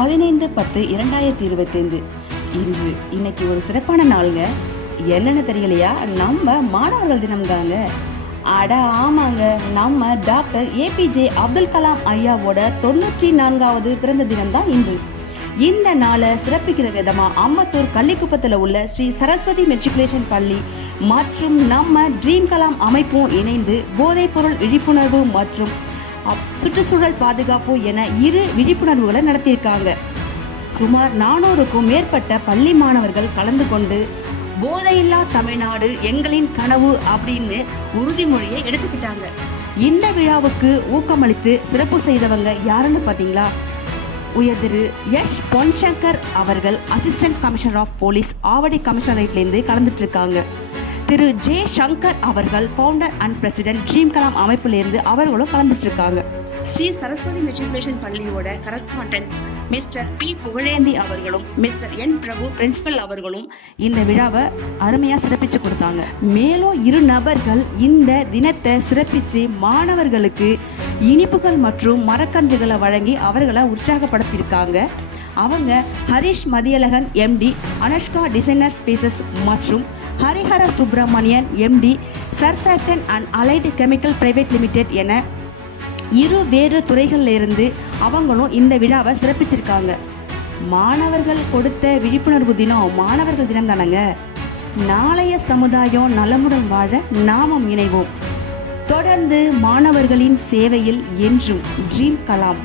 15/10/2025 இன்னைக்கு ஒரு சிறப்பான நாளுங்க. என்னன்னு தெரியலையா? நம்ம மாணவர்கள் தினம்தாங்க. அட ஆமாங்க, நம்ம டாக்டர் ஏபிஜே அப்துல் கலாம் ஐயாவோட 94வது பிறந்த தினம் தான் இன்று. இந்த நாளை சிறப்பிக்கிற விதமா அம்பத்தூர் கள்ளிக்குப்பத்தில் உள்ள ஸ்ரீ சரஸ்வதி மெட்ரிகுலேஷன் பள்ளி மற்றும் நம்ம ட்ரீம் கலாம் அமைப்பும் இணைந்து போதைப்பொருள் விழிப்புணர்வு மற்றும் சுற்றுச்சூழல் பாதுகாப்பு என 2 விழிப்புணர்வுகளை நடத்தியிருக்காங்க. சுமார் 400க்கும் மேற்பட்ட பள்ளி மாணவர்கள் கலந்து கொண்டு போதையில்லா தமிழ்நாடு எங்களின் கனவு அப்படின்னு உறுதிமொழியை எடுத்துக்கிட்டாங்க. இந்த விழாவுக்கு ஊக்கமளித்து சிறப்பு செய்தவங்க யாருன்னு பார்த்தீங்களா? உயர்திரு எஸ் பொன்சங்கர் அவர்கள் assistant commissioner of police Avadi கமிஷனரேட்லேருந்து கலந்துட்டு இருக்காங்க. திரு ஜே சங்கர் அவர்கள் founder and president dream Kalam அமைப்பிலிருந்து அவர்களும் கலந்துட்டு இருக்காங்க. ஸ்ரீ சரஸ்வதி மெட்ரிகுலேஷன் பள்ளியோட கரஸ்பாண்டன்ட் மிஸ்டர் பி புகழேந்தி அவர்களும் மிஸ்டர் என் பிரபு பிரின்சிபல் அவர்களும் இந்த விழாவை அருமையாக சிறப்பிச்சு கொடுத்தாங்க. மேலும் 2 நபர்கள் இந்த தினத்தை சிறப்பித்து மாணவர்களுக்கு இனிப்புகள் மற்றும் மரக்கன்றுகளை வழங்கி அவர்களை உற்சாகப்படுத்தியிருக்காங்க. அவங்க Harish Mathiyazhagan MD Anushka designer spaces மற்றும் Harihara Subramanian MD surfactant and allied chemical private limited என 2 வேறு துறைகளில் இருந்து அவங்களும் இந்த விழாவை சிறப்பிச்சிருக்காங்க. மாணவர்கள் கொடுத்த விழிப்புணர்வு தினம் மாணவர்கள் தினம் தானங்க. நாளைய சமுதாயம் நலமுடன் வாழ நாமும் இணைவோம். தொடர்ந்து மாணவர்களின் சேவையில் என்றும் ட்ரீம் கலாம்.